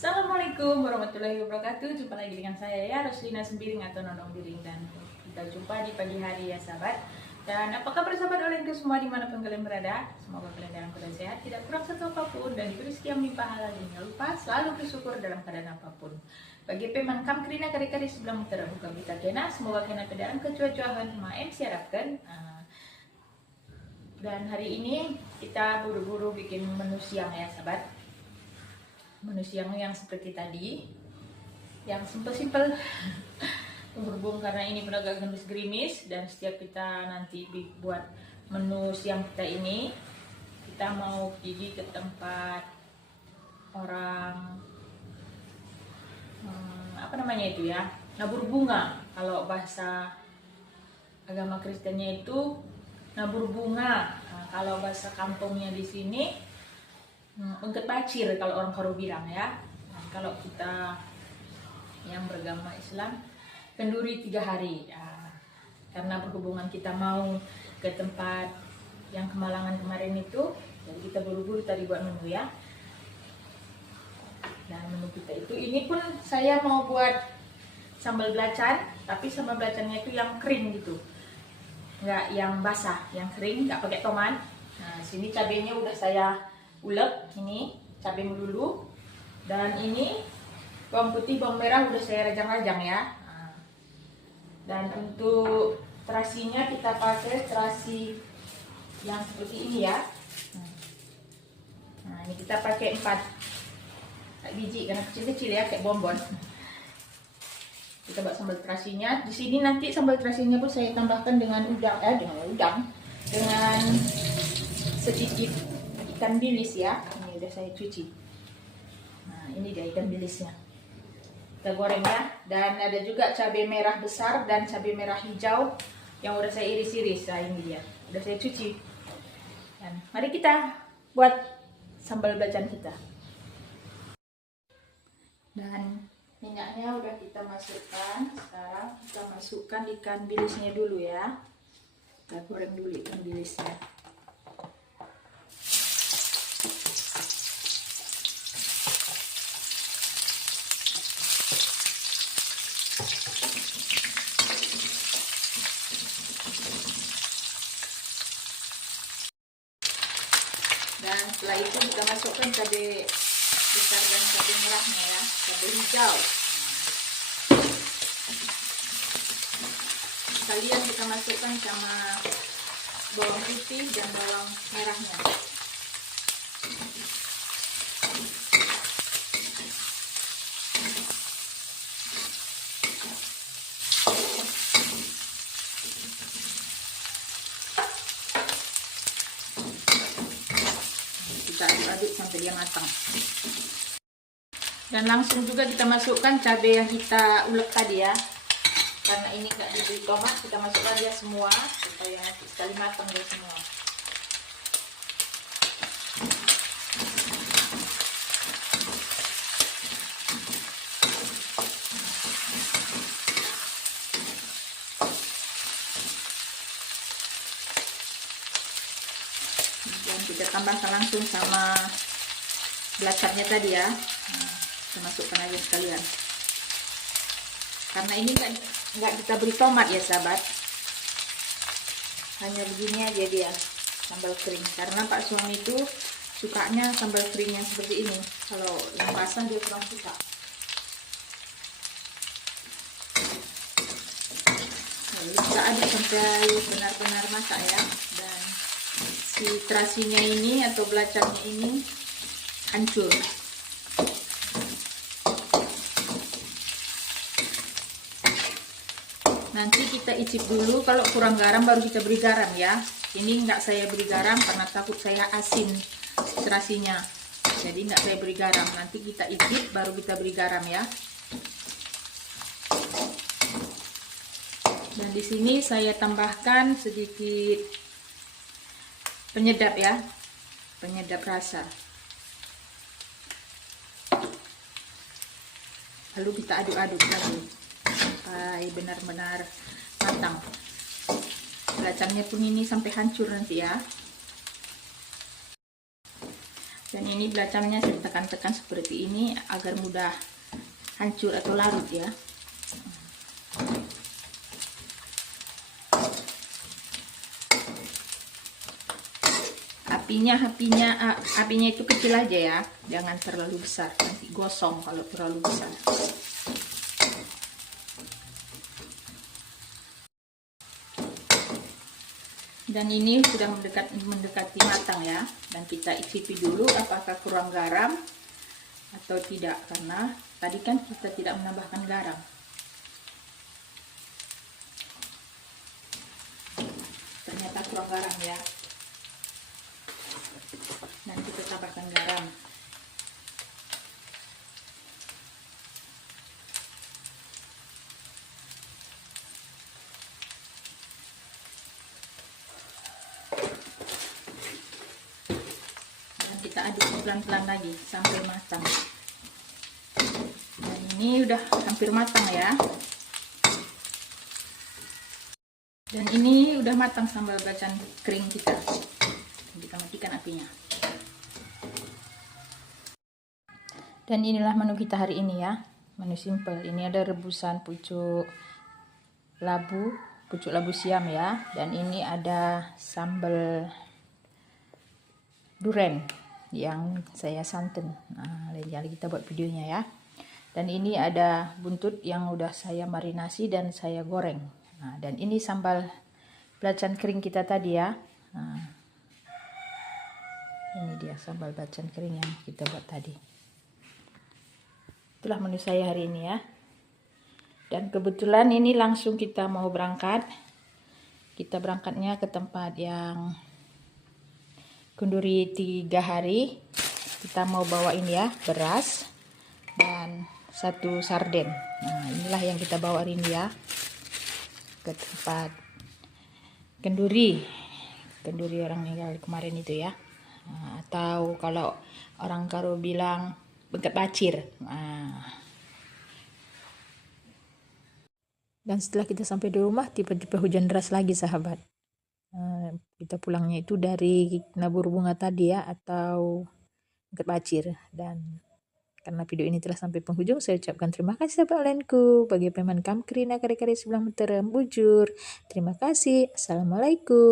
Assalamualaikum warahmatullahi wabarakatuh. Jumpa lagi dengan saya ya, Roslina Sembiring atau Nonong Biring. Dan kita jumpa di pagi hari ya sahabat. Dan apa kabar sahabat olehku semua dimanapun kalian berada. Semoga kalian dalam keadaan sehat, tidak kurang satu apapun, dan diberi rezeki yang melimpah halal. Jangan lupa selalu bersyukur dalam keadaan apapun. Bagi peman kam kerina kari-kari sebelum terbuka kita kena, semoga kena dalam kecuacuan maem siarapkan. Dan hari ini kita buru-buru bikin menu siang ya sahabat. Menu siang yang seperti tadi, yang simpel-simpel. Berhubung karena ini pun agak gerimis, dan setiap kita nanti buat menu siang kita ini, kita mau pergi ke tempat orang apa namanya itu ya, nabur bunga. Kalau bahasa agama Kristennya itu nabur bunga. Kalau bahasa kampungnya di sini ungket bacir kalau orang Karo bilang ya. Kalau kita yang beragama Islam kenduri 3 hari ya, karena berhubungan kita mau ke tempat yang Kemalangan kemarin itu, jadi kita buru-buru tadi buat menu ya. Dan menu kita itu, ini pun saya mau buat sambal belacan, tapi sambal belacannya itu yang kering gitu, nggak yang basah, yang kering, nggak pakai tomat. Nah sini cabenya udah saya ulek, ini cabai dulu, dan ini bawang putih, bawang merah udah saya rajang-rajang ya. Dan untuk terasinya kita pakai terasi yang seperti ini ya. Nah ini kita pakai 4 biji karena kecil-kecil ya, kayak bonbon. Kita buat sambal terasinya. Di sini nanti sambal terasinya pun saya tambahkan dengan udang, dengan sedikit ikan bilis ya. Ini udah saya cuci. Nah ini dia ikan bilisnya. Kita goreng ya. Dan ada juga cabai merah besar dan cabai merah hijau yang udah saya iris-iris. Nah ini dia, udah saya cuci. Dan mari kita buat sambal belacan kita. Dan minyaknya udah kita masukkan. Sekarang kita masukkan ikan bilisnya dulu ya. Kita goreng dulu ikan bilisnya. Dan setelah itu kita masukkan cabai besar dan cabai merahnya ya, cabai hijau. Sekalian kita masukkan sama bawang putih dan bawang merahnya. Kita aduk-aduk sampai dia matang. Dan langsung juga kita masukkan cabai yang kita ulek tadi ya. Karena ini nggak diberi tomat, kita masukkan dia semua supaya nanti sekali matang dia semua. Dan kita tambahkan langsung sama belacannya tadi ya. Nah, kita masukkan aja sekalian. Karena ini nggak kita beri tomat ya sahabat. Hanya begini aja dia, sambal kering. Karena Pak suami itu sukanya sambal kering yang seperti ini. Kalau yang basah dia kurang suka. Lalu kita aduk sampai benar-benar masak ya. Dan si terasinya ini atau belacannya ini hancur. Nanti kita icip dulu, kalau kurang garam baru kita beri garam ya. Ini nggak saya beri garam karena takut saya asin terasinya. Jadi nggak saya beri garam. Nanti kita icip baru kita beri garam ya. Dan di sini saya tambahkan sedikit penyedap ya, penyedap rasa. Lalu kita aduk-aduk lagi sampai benar-benar matang. Belacannya pun ini sampai hancur nanti ya. Dan Dan ini belacannya saya tekan-tekan seperti ini agar mudah hancur atau larut ya. Apinya itu kecil aja ya, jangan terlalu besar, nanti gosong kalau terlalu besar. Dan ini sudah mendekati matang ya, dan kita icipi dulu apakah kurang garam atau tidak, karena tadi kan kita tidak menambahkan garam. Ternyata kurang garam ya, dan kita tambahkan garam. Kita aduk pelan-pelan lagi sampai matang. Dan ini udah hampir matang ya. Dan ini udah matang sambal belacan kering kita. Kita matikan apinya. Dan inilah menu kita hari ini ya. Menu simple. Ini ada rebusan pucuk labu siam ya. Dan ini ada sambal duren yang saya santan. Nah, lain kita buat videonya ya. Dan ini ada buntut yang udah saya marinasi dan saya goreng. Nah, dan ini sambal belacan kering kita tadi ya. Nah, ini dia sambal belacan kering yang kita buat tadi. Itulah menu saya hari ini ya. Dan kebetulan ini langsung kita mau berangkat. Kita berangkatnya ke tempat yang kenduri 3 hari. Kita mau bawa ini ya, beras dan 1 sarden. Nah, inilah yang kita bawa hari ini ya, ke tempat kenduri orang meninggal kemarin itu ya. Nah, atau kalau orang Karo bilang bengket bacir. Nah. Dan setelah kita sampai di rumah, tiba-tiba hujan deras lagi sahabat. Kita pulangnya itu dari nabur bunga tadi ya, atau bengket bacir. Dan karena video ini telah sampai penghujung, saya ucapkan terima kasih sahabat onlineku. Bagi peman kamkrina kare-kare sebelah meterem bujur. Terima kasih. Assalamualaikum.